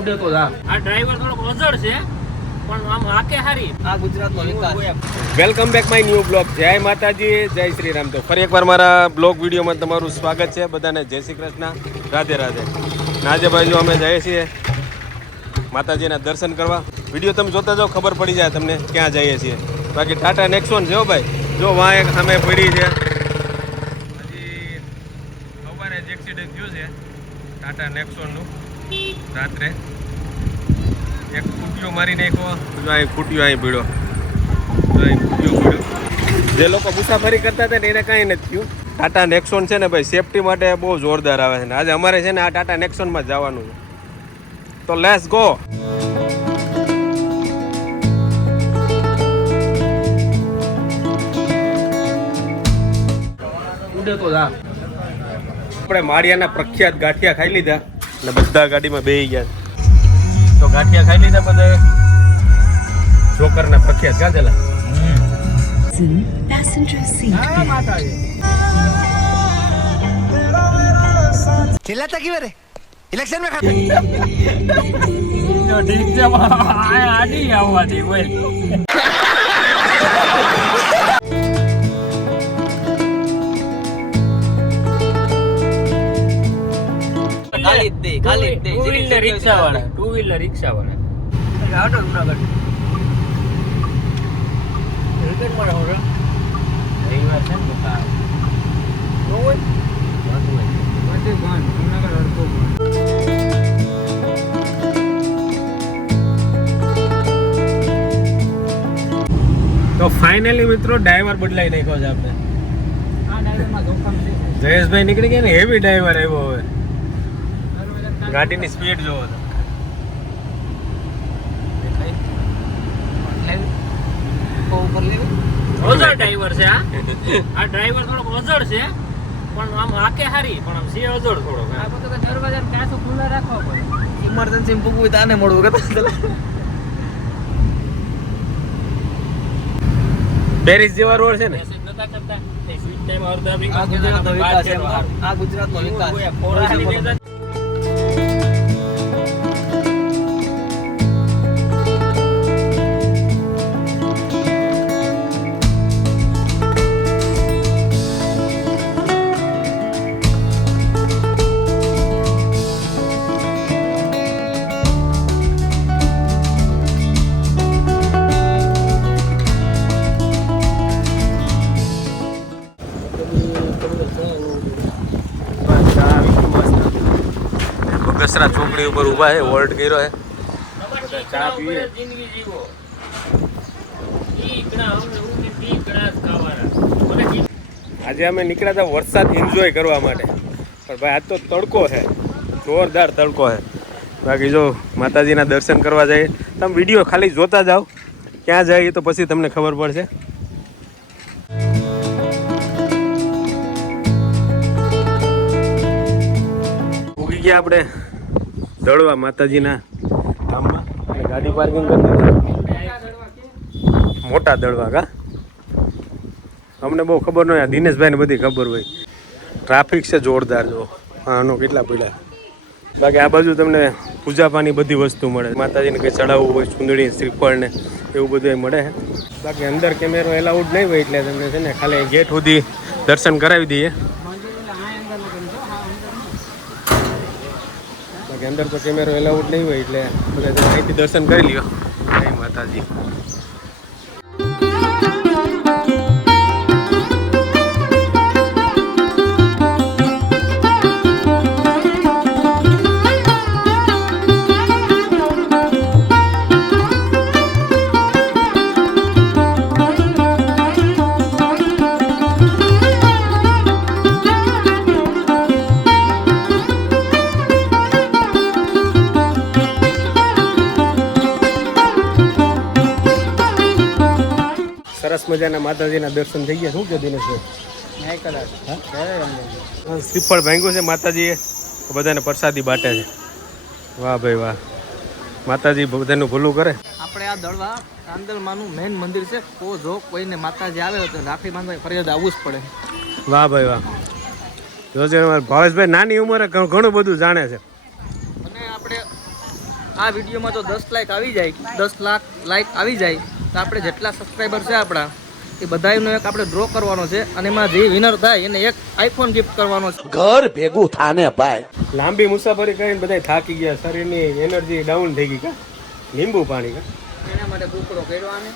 ઉડે તો જા. આ ડ્રાઈવર થોડોક અજળ છે પણ આમ હાકે હારી. આ ગુજરાતનો વિકાસ. Welcome back my new blog જય માતાજી જય શ્રી રામ તો ફરી એકવાર મારા બ્લોગ વિડીયોમાં તમારું સ્વાગત છે. બધાને જય શ્રી કૃષ્ણ. રાધે રાધે. ને આજે ભાઈ જો અમે જઈએ છીએ માતાજીના દર્શન કરવા. વીડિયો તમે જોતા જાઓ ખબર પડી જાય તમને ક્યાં જઈએ છીએ. બાકી ટાટા નેક્સોન છે ભાઈ. જો વાં એક અમે પડી છે હજી સવારે જ એક્સિડન્ટ થયું છે ટાટા નેક્સોનનું રાત્રે. એક ફૂટિયો મારી નાખ્યો. જો અહીં ફૂટ્યો અહીં ભીડો. જો અહીં ફૂટ્યો ભીડો. જે લોકો મુસાફરી કરતા હતા ને એને કાંઈ નથી થયું. ટાટા નેક્સોન છે ને ભાઈ સેફટી માટે બહુ જોરદાર આવે છે ને. આજે અમારે છે ને આ ટાટા નેક્સોનમાં જ જવાનું છે. તો લેસ ગો ઉડે તો જા. આપણે માળિયાના પ્રખ્યાત ગાંઠિયા ખાઈ લીધા. ને બધા ગાડીમાં બેહી ગયા તો ગાંઠિયા ખાઈ લીધા બધા જોકરના પ્રખ્યાત ક્યાં ચલા passenger seat. चिल्लाता क्यों रे इलेक्शन में તો ઠીક છે પણ આ ખાલી ખાલી ટુ વ્હીલર રિક્ષા વાળા ટુ વ્હીલર રિક્ષા વાળા આટો જુનાગઢ રિટર્નમાં રહો રવિવાર છે ને તો ફાઇનલી મિત્રો ડ્રાઈવર બદલાઈ નાખ્યો છે આપણે. આ ડ્રાઈવરમાં જોખમ છે. જયેશભાઈ નીકળી ગયા ને? હેવી ડ્રાઈવર આવ્યો હવે. ગાડીની સ્પીડ જોવો તો ઉપર લેવું. અજળ ડ્રાઈવર છે આ આ ડ્રાઈવર થોડોક અજળ છે પણ આમ હાકે હારી પણ આમ છે અજળ થોડોક આ બધો દરવાજા કાચો ખુલ્લા રાખવા પડે. ઇમરજન્સી માં પૂગવું હોય તો મળવું કહેતા પેરિસ જેવા રોડ છે ને. આ ગુજરાતનો વિકાસ બગસરા ચોકડી ઉપર ઊભા છે વોલ્ટ કર્યો છે. ચા પીએ. જિંદગી જીવો. આજે અમે નીકળ્યા હતા વરસાદ એન્જોય કરવા માટે. પણ ભાઈ આજ તો તડકો છે. જોરદાર તડકો છે. બાકી જો માતાજીના દર્શન કરવા જઈએ. તમે વીડિયો ખાલી જોતા જાઓ. ક્યાં જાય તો પછી તમને ખબર પડશે. આપણે દળવા માતાજીના ધામમાં. ગાડી પાર્કિંગ કરી મોટા દળવા કા? અમને બહુ ખબર ન હોય દિનેશભાઈને બધી ખબર હોય. ટ્રાફિક છે જોરદાર, જો. આનો કેટલા પડ્યા. બાકી આ બાજુ તમને પૂજા પાની બધી વસ્તુ મળે. માતાજીને કંઈ ચડાવવું હોય, ચૂંદડી, શ્રીફળ ને એવું બધું મળે બાકી અંદર કેમેરો એલાઉડ નહીં હોય એટલે તમને છે ને, ખાલી ગેટ સુધી દર્શન કરાવી દઈએ. બાકી અંદર તો કેમેરો એલાઉડ નહીં હોય એટલે બધા અહીંથી દર્શન કરી લ્યો. જય માતાજી. મજાના માતાજીના દર્શન થઈ ગયા. શું કે દિનેશભાઈ શ્રીફળ ભાંગ્યું છે માતાજીએ. બધાને પ્રસાદી બાટે છે. વાહ ભાઈ વાહ. માતાજી બધાનું ભૂલું કરે. આપણે આ દળવા કાંદલમાનું મેઇન મંદિર છે. તો જો કોઈને માતાજી આવે તો રાખડી બાંધવા ફરિયાદ આવવું જ પડે. વાહ ભાઈ વાહ. જોજે અમારા ભાવેશભાઈ નાની ઉંમરે ઘણું બધું જાણે છે. અને આપણે આ વિડીયોમાં જો દસ લાઈક આવી જાય. દસ લાખ લાઈક આવી જાય. તો આપણે જેટલા સબસ્ક્રાઈબર છે આપણા એ બધાનો એક આપણે ડ્રો કરવાનો છે અને એમાં જે વિનર થાય એને એક આઈફોન ગિફ્ટ કરવાનો છે. ઘર ભેગું થાને ભાઈ. લાંબી મુસાફરી કરીને બધા થાકી ગયા શરીરની એનર્જી ડાઉન થઈ ગઈ કા? લીંબુ પાણી કા? એના માટે બુકડો કર્યો આને.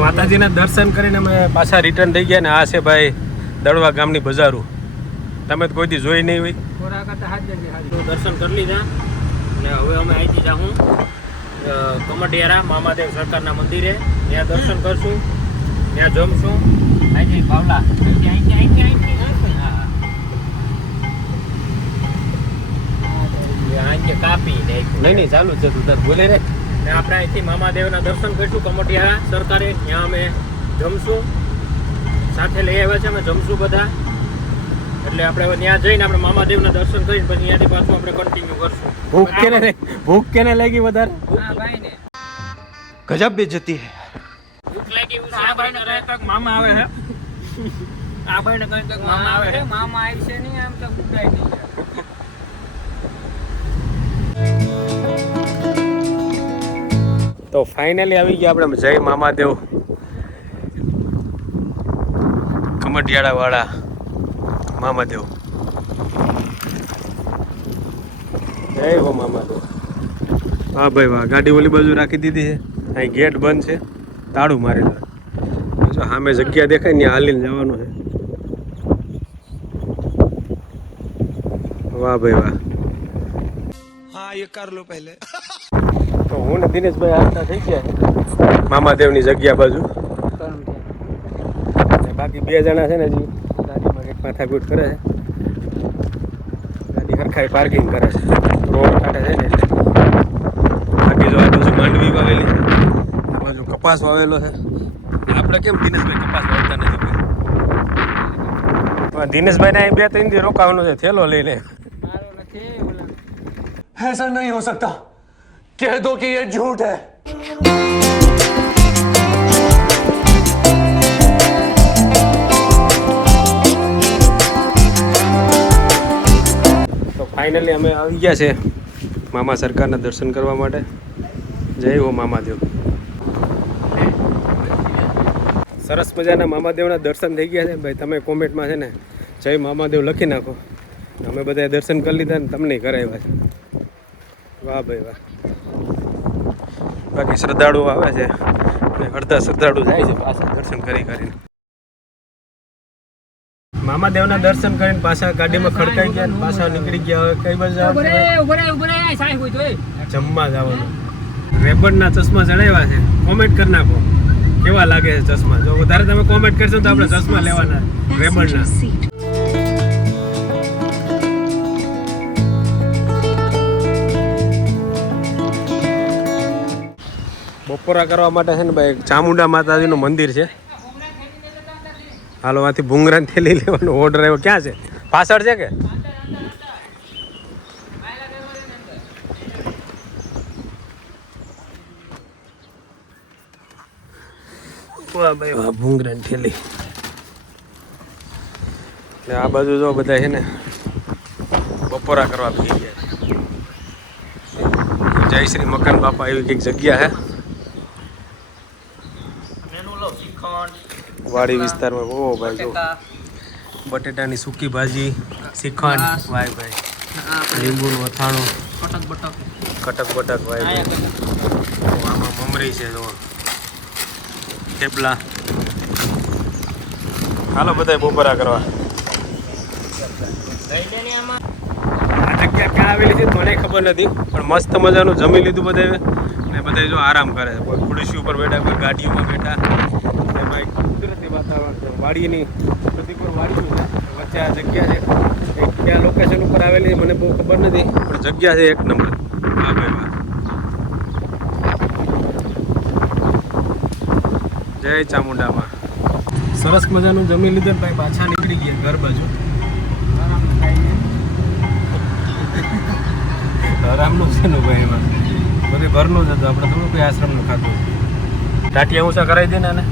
માતાજીના દર્શન કરીને અમે પાછા રિટર્ન થઈ ગયા ને આ છે ભાઈ દળવા ગામની બજારો. તમે તો કોઈ દી જોઈ નહીં હોય. દર્શન કરી લીધા. અને હવે અમે અહીંથી જાઉં કમટિયારા મામાદેવ સરકારના મંદિરે. ત્યાં દર્શન કરશું ત્યાં જમશું. અહીંથી ભાવલા અહીંથી અહીંથી કાપી નહીં નહીં ચાલુ છે તું તાર. બોલે રે. આપણે અહીંથી મામાદેવના દર્શન કરીશું કમટિયારા સરકારે. ત્યાં અમે જમશું. સાથે લઈ આવ્યા છે અમે જમશું બધા. એટલે આપણે ત્યાં જઈને આપણે મામાદેવના દર્શન કરીને પછી ત્યાંથી પાછું આપણે કન્ટિન્યુ કરશું. ભૂખ કેને ભૂખ કેને લાગી વધારે? હા ભાઈ ને. ગજબ બેજતી હે. ભૂખ લાગી હું આ ભાઈને રહે તક મામા આવે હે? આ ભાઈને કહે તક મામા આવે હે? મામા આવી છે નહીં આમ તો ભૂખાઈ નહીં તો ફાઇનલી આવી ગયા આપણે જય મામાદેવ. કમટિયાળા વાળા મામાદેવ. જય હો મામાદેવ. હા ભાઈ વાહ ગાડી ઓલી બાજુ રાખી દીધી છે. અહીં ગેટ બંધ છે. તાળું મારે જો સામે જગ્યા દેખાય ને હાલીને જવાનું છે. વાહ ભાઈ વાહ. હા એ કર લો પહેલે. તો હું ને દિનેશભાઈ આવતા થઈ ગયા મામાદેવની જગ્યા બાજુ. બાકી બે જણા છે ને હજી. માથાકૂટ કરે છે ગાડી હરખાઈ પાર્કિંગ કરે છે રોડ કાઢે છે ને એટલે બાકી જો આ બાજુ માંડવી વાવેલી છે આ બાજુ કપાસ વાવેલો છે આપણે કેમ દિનેશભાઈ કપાસ વાવતા નથી કોઈ પણ દિનેશભાઈને અહીં બે ત્રણ દી રોકાવાનું છે થેલો લઈને મારો નથી ઓલા ऐसा नहीं हो सकता कह दो कि ये झूठ है ફાઇનલી અમે આવી ગયા છે મામા સરકારના દર્શન કરવા માટે. જય હો મામાદેવ. સરસ મજાના મામાદેવના દર્શન થઈ ગયા છે. ભાઈ, તમે કોમેન્ટમાં છે ને જય મામાદેવ લખી નાખો. અમે બધાએ દર્શન કરી લીધા ને તમને કરાવ્યા છે. વાહ ભાઈ, વાહ. બાકી શ્રદ્ધાળુઓ આવે છે. અને અડધા શ્રદ્ધાળુ જાય છે પાછા દર્શન કરી, કરીને. મામાદેવના દર્શન કરીને પાછા ગાડીમાં ખડકાઈ ગયા પાછા નીકળી ગયા હવે કઈ બાજુ હોય જમવા જવાનું. રેબનના ચશ્મા જણાવ્યા છે. કોમેન્ટ કરી નાખો. કેવા લાગે છે ચશ્મા? જો વધારે તમે કોમેન્ટ કરશો તો આપણે ચશ્મા લેવાના રેબનના બપોરા કરવા માટે છે ને ભાઈ ચામુંડા માતાજીનું મંદિર છે. હાલો માંથી ભૂંગરા થેલી લેવાનો ઓર્ડર આવ્યો. ક્યાં છે? પાછળ છે કે? વાહ થેલી ને આ બાજુ જો બધા છે ને બપોરા કરવા બેસી ગયા જય શ્રી મકાન બાપા, એવી કંઈક જગ્યા હે મેનુ લો શ્રીખંડ વાડી વિસ્તારમાં ઓ ભાઈ જો. બટેટાની સૂકી ભાજી શ્રીખંડ ભાઈ વાય ભાઈ. લીંબુનું અથાણું. કટક બટક. કટક બટક વાય ભાઈ. આમાં મમરી છે જો. થેપલા. હાલો બધા બપોરા કરવા. આ જગ્યા ક્યાં આવેલી છે મને ખબર નથી પણ મસ્ત મજાનું જમી લીધું બધાએ. ને બધા જો આરામ કરે છે. કોઈ ખુરશી ઉપર બેઠા કોઈ ગાડીઓમાં બેઠા. ભાઈ વાતાવરણ વાડીની પ્રતિકૂળ વાડીઓ વચ્ચે આ જગ્યા છે. એ ક્યાં લોકેશન ઉપર આવેલી મને બહુ ખબર નથી, પણ જગ્યા છે એક નંબર. જય ચામુંડામાં. સરસ મજાનું જમી લીધે ભાઈ, પાછા નીકળી ગયા ઘર બાજુ. આરામનું છે ને ભાઈ એમાં. બધું ઘરનું જ હતું. આપણે થોડું કોઈ આશ્રમનું ખાતું ટાટિયા ઊંચા કરાવી દે ને આને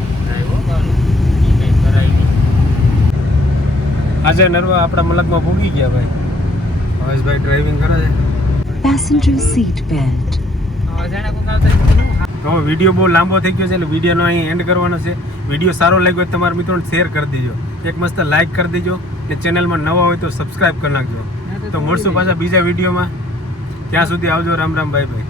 આજે નર્વા આપણા મલકમાં ભૂગી ગયા ભાઈ. હવેશભાઈ ડ્રાઇવિંગ કરે છે. પેસેન્જર સીટ બેલ્ટ તો વીડિયો બહુ લાંબો થઈ ગયો છે એટલે વિડીયોનો અહીં એન્ડ કરવાનો છે. વીડિયો સારો લાગ્યો હોય તો તમારા મિત્રોને શેર કરી દેજો. એક મસ્ત લાઇક કરી દેજો ને ચેનલમાં નવા હોય તો સબસ્ક્રાઈબ કરી નાખજો. તો મળશું પાછા બીજા વિડીયોમાં ત્યાં સુધી આવજો રામ રામ ભાઈ ભાઈ